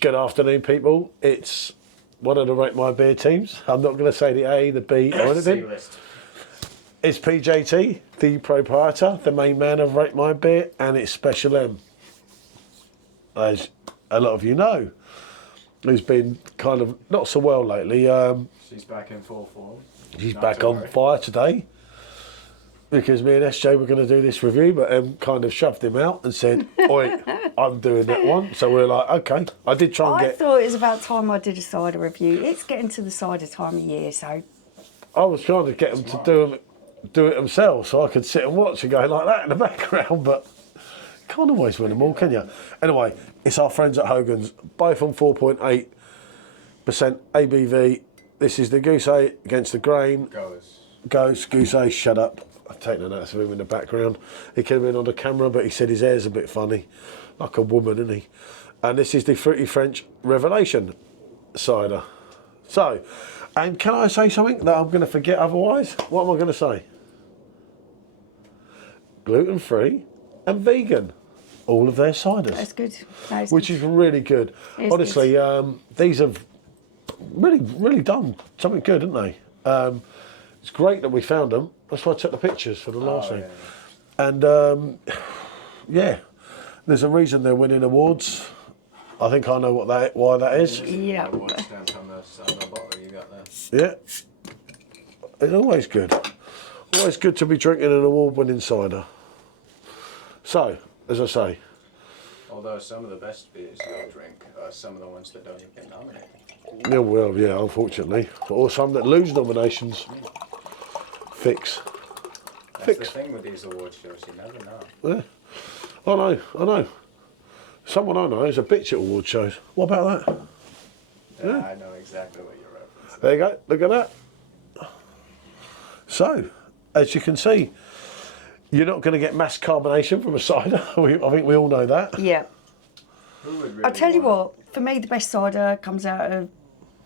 Good afternoon, people. It's one of the Rate My Beer teams. I'm not going to say the A, the B, or anything. It's PJT, the proprietor, the main man of Rate My Beer, and it's Special M, as a lot of you know, who's been kind of not so well lately. She's back in full form. She's back on fire today, because me and SJ were going to do this review, but M kind of shoved him out and said, oi, I'm doing that one. So we're like, okay. I did try and I thought it was about time I did a cider review. It's getting to the cider time of year, so... I was trying to get them to do it themselves so I could sit and watch and go like that in the background, but can't always win them all, can you? Anyway, it's our friends at Hogans, both on 4.8% ABV. This is the Gose against the grain. Gose, shut up. I've taken a notice of him in the background. He came in on the camera, but he said his hair's a bit funny, like a woman, isn't he? And this is the Fruity French Revelation cider. So, and can I say something that I'm going to forget otherwise? What am I going to say? Gluten-free and vegan. All of their ciders. That's good. That's which is really good. Honestly, these have really done something good, haven't they? It's great that we found them. That's why I took the pictures for the last thing. Yeah. And yeah, there's a reason they're winning awards. I think I know why that is. Yeah. Yeah. It's always good. Always good to be drinking an award-winning cider. So, as I say. Although some of the best beers you'll drink are some of the ones that don't even get nominated. Yeah, well, yeah, unfortunately. Or some that lose nominations. Fix. That's the thing with these award shows, you never know. Yeah. I know. Someone I know is a bitch at award shows. What about that? Yeah, I know exactly what you're referencing. There you go, look at that. So, as you can see, you're not going to get mass carbonation from a cider. I think we all know that. Yeah. Who would really I'll tell you what, for me the best cider comes out of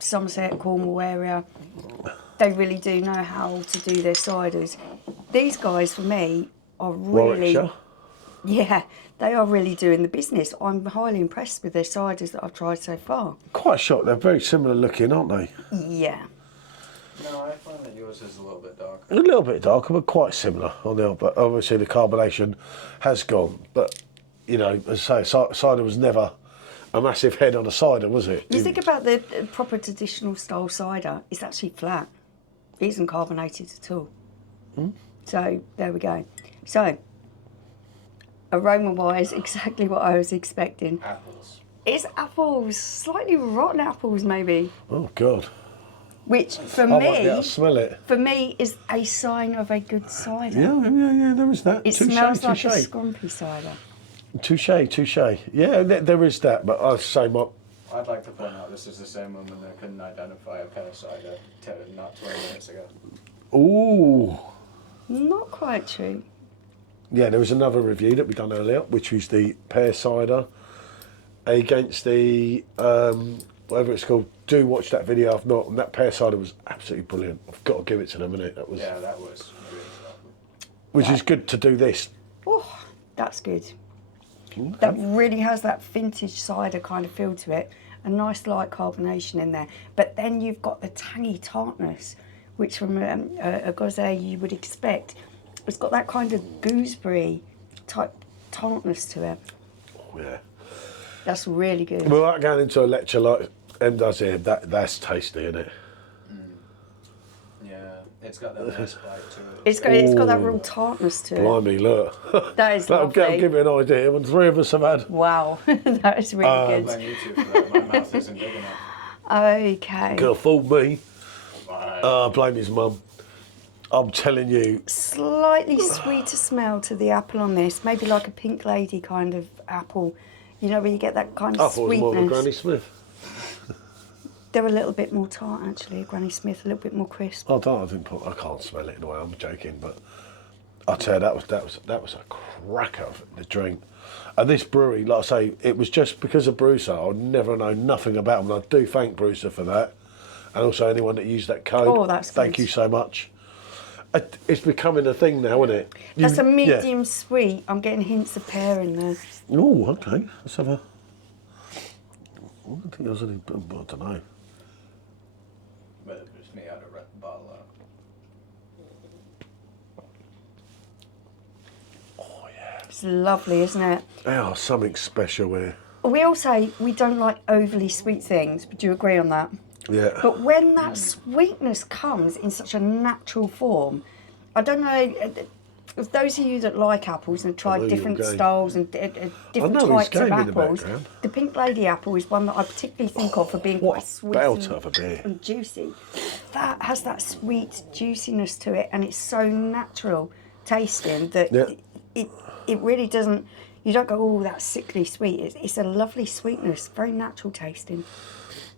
Somerset, Cornwall area. They really do know how to do their ciders. These guys, for me, are really... Warwickshire. Yeah, they are really doing the business. I'm highly impressed with their ciders that I've tried so far. Quite shocked. They're very similar looking, aren't they? Yeah. No, I find that yours is a little bit darker. A little bit darker, but quite similar on the. But obviously the carbonation has gone. But you know, as I say, cider was never a massive head on a cider, was it? You think about the proper traditional style cider, it's actually flat. It isn't carbonated at all. So there we go. So aroma-wise, exactly what I was expecting. Apples. It's apples, slightly rotten apples maybe. Oh God. Which for I might be able to smell it. for me is a sign of a good cider. Yeah, there is that. It smells like a scrumpy cider. Touche. Yeah, there is that, but I'd say I'd like to point out this is the same woman that couldn't identify a pear cider not 20 minutes ago. Ooh. Not quite true. Yeah, there was another review that we done earlier, which was the pear cider against the whatever it's called. Do watch that video if not. And that pear cider was absolutely brilliant. I've got to give it to them, innit? That was. Yeah, that was really lovely. Which is good to do this. Oh, that's good. Okay. That really has that vintage cider kind of feel to it. A nice light carbonation in there. But then you've got the tangy tartness, which from a Gose you would expect. It's got that kind of gooseberry type tartness to it. Oh, yeah. That's really good. Without going into a lecture like M does here, that's tasty, isn't it? Yeah, it's got that nice bite to it. It's got that real tartness to it. Blimey, look. That is That'll lovely. give you an idea when three of us have had. Wow, that is really I good. blame you two for that. My mouth isn't big enough. Okay. Could have fooled me. Right. Blame his mum. I'm telling you. Slightly sweeter smell to the apple on this, maybe like a Pink Lady kind of apple. You know, where you get that kind I of thought it was more of a Granny Smith. They're a little bit more tart, actually. Granny Smith, a little bit more crisp. I can't smell it in a way. I'm joking, but I'll tell you that was a cracker of the drink. And this brewery, like I say, it was just because of Brewster. I'd never know nothing about them. And I do thank Brewster for that, and also anyone that used that code. Oh, that's thank good. you so much. It's becoming a thing now, isn't it? That's a medium sweet. I'm getting hints of pear in there. Oh, okay. Let's have a. I don't think there was any. I don't know. Whether it was me, I'd have read the bottle out. Oh yeah. It's lovely, isn't it? There are something special here. We all say we don't like overly sweet things, but do you agree on that? Yeah. But when that sweetness comes in such a natural form, I don't know, if those of you that like apples and have tried different styles and different types of apples, the Pink Lady apple is one that I particularly think of for being quite sweet and juicy. That has that sweet juiciness to it, and it's so natural tasting that it really doesn't, you don't go, oh, that's sickly sweet. It's a lovely sweetness, very natural tasting.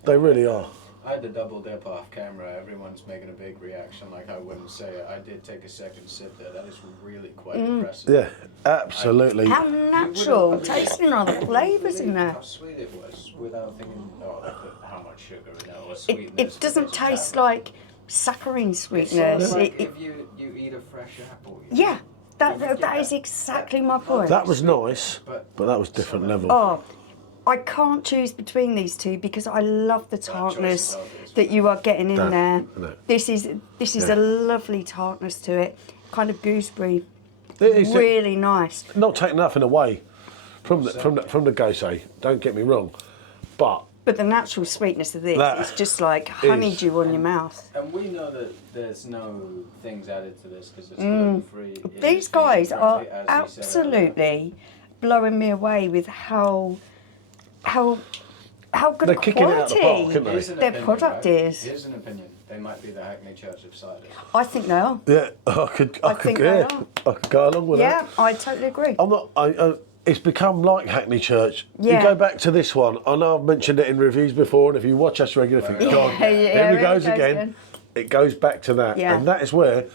They really are. I had the double dip off camera. Everyone's making a big reaction, like I wouldn't say it. I did take a second sip there. That is really quite impressive. Yeah, absolutely. How natural, tasting all the flavours in there. How sweet it was without thinking, oh, they put how much sugar in it or sweetness. It doesn't taste like saccharine sweetness. It's like if you eat a fresh apple. Yeah, that is exactly my point. That was nice, but that was different level. Oh, I can't choose between these two because I love the tartness that you are getting in there. No. This is a lovely tartness to it, kind of gooseberry. Really nice. Not taking nothing away from the Gose. Don't get me wrong, but the natural sweetness of this is just like honeydew on your mouth. And we know that there's no things added to this because it's gluten-free. These guys are absolutely blowing me away with how good they're a kicking it out of the park, quality aren't their product is. Here's an opinion. They might be the Hackney Church of cider. I think they are. Yeah, I could go along with that. Yeah, I totally agree. I'm not. It's become like Hackney Church. Yeah. You go back to this one. I know I've mentioned it in reviews before, and if you watch us regularly, think, God, here he goes again. It goes back to that, and that is where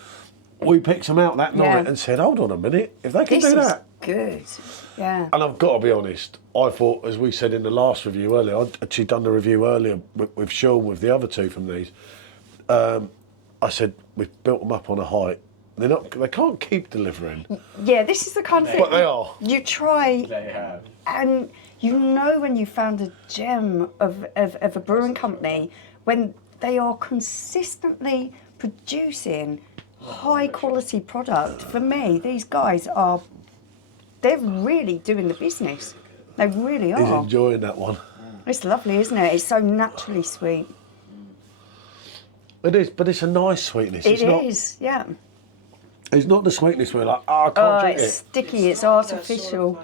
we picked them out that night and said, "Hold on a minute, if they can do that, good." Yeah. And I've got to be honest, I thought, as we said in the last review earlier, I'd actually done the review earlier with Sean, with the other two from these. I said, we've built them up on a height. They can't keep delivering. Yeah, this is the kind of thing. But they are. You try. They have. And you know when you found a gem of a brewing company, when they are consistently producing high quality product. For me, these guys they're really doing the business. They really are. He's enjoying that one. It's lovely, isn't it? It's so naturally sweet. It is, but it's a nice sweetness. It is, yeah. It's not the sweetness where like, I can't drink it. It's sticky, it's artificial.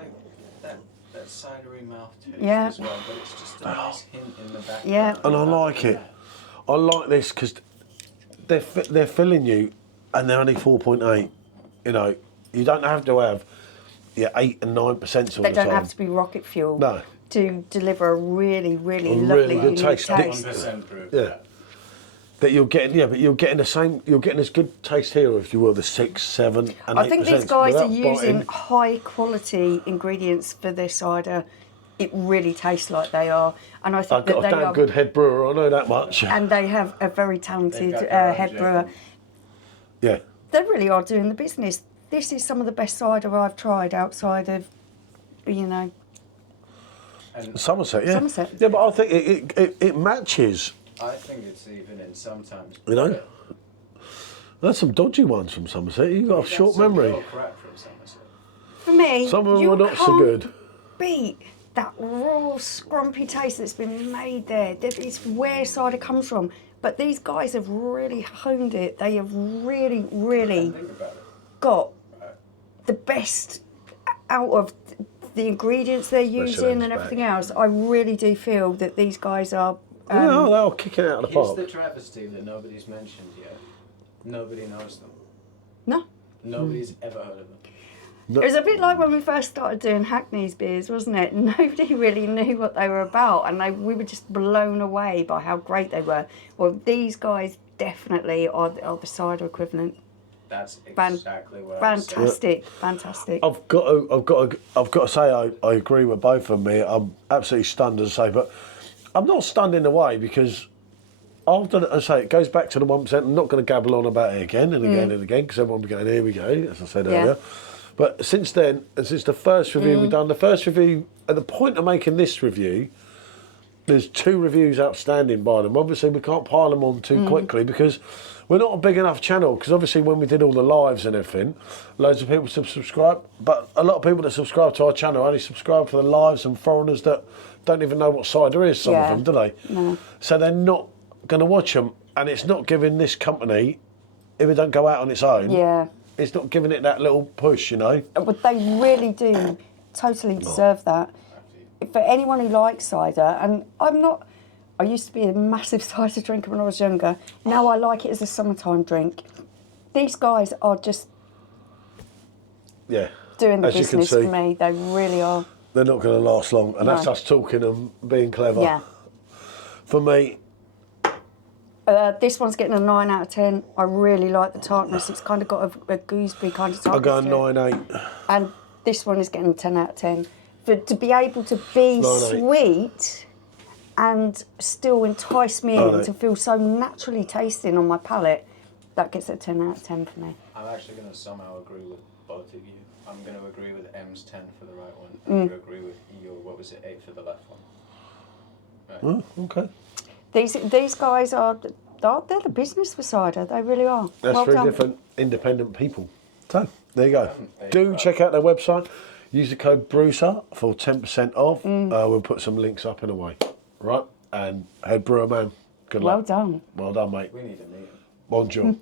That cidery mouth taste Yeah. as well, but it's just a nice hint in the back. Yeah. And I like it. I like this because they're filling you, and they're only 4.8. You know, you don't have to have 8 and 9% all the time. They don't have to be rocket fuel to deliver a really, really lovely good taste. 1% proof. Yeah. That you're getting, but you're getting the same. You're getting this good taste here, if you will, the 6, 7, and 8%. I think these guys are using biting. high quality ingredients for their cider. It really tastes like they are, and I think I've got a damn good head brewer. I know that much. And they have a very talented head brewer. Yeah. They really are doing the business. This is some of the best cider I've tried outside of, And Somerset, yeah. Somerset. Yeah, but I think it matches. I think it's even in sometimes. You know, there's some dodgy ones from Somerset. You've got a short memory. Crap from Somerset. For me, Some of them were not so good. Beat that raw, scrumpy taste that's been made there. It's where cider comes from. But these guys have really honed it. They have really, really got the best out of the ingredients they're using and everything else. I really do feel that these guys are. They'll kick it out of the park. Here's the travesty that nobody's mentioned yet. Nobody knows them. No. Nobody's ever heard of them. It was a bit like when we first started doing Hackney's beers, wasn't it? Nobody really knew what they were about, and we were just blown away by how great they were. Well, these guys definitely are the cider equivalent. That's exactly what I was saying. Fantastic. I've got to say I agree with both of them. I'm absolutely stunned, as I say, but I'm not stunned in a way because after I say it goes back to the 1%. I'm not going to gabble on about it again and again and again because everyone will be going, here we go, as I said earlier. But since then, and since the first review we've done, the first review, at the point of making this review, There's 2 reviews outstanding by them. Obviously, we can't pile them on too quickly because we're not a big enough channel. Because obviously, when we did all the lives and everything, loads of people subscribe. But a lot of people that subscribe to our channel only subscribe for the lives, and foreigners that don't even know what cider is, some of them, do they? No. So they're not going to watch them. And it's not giving this company, if it don't go out on its own, it's not giving it that little push, you know? But they really do totally deserve that. For anyone who likes cider, and I used to be a massive cider drinker when I was younger. Now I like it as a summertime drink. These guys are just doing the business for me. They really are. They're not going to last long, and that's us talking and being clever. Yeah. For me, this one's getting a 9 out of 10. I really like the tartness. It's kind of got a gooseberry kind of tartness. I'll go 9.8. And this one is getting a 10 out of 10. To be able to be sweet and still entice me in to feel so naturally tasting on my palate, that gets a 10 out of 10 for me. I'm actually going to somehow agree with both of you. I'm going to agree with M's 10 for the right one. I'm going to agree with your, what was it, 8 for the left one. Right. Okay. These guys they're the business for cider. They really are. That's well 3 done. different independent people. So, there you go. Do check out their website. Use the code BREWSER for 10% off. We'll put some links up in a way. Right? And head brewer man. Good luck. Well done. Well done, mate. We need a meeting. Bonjour.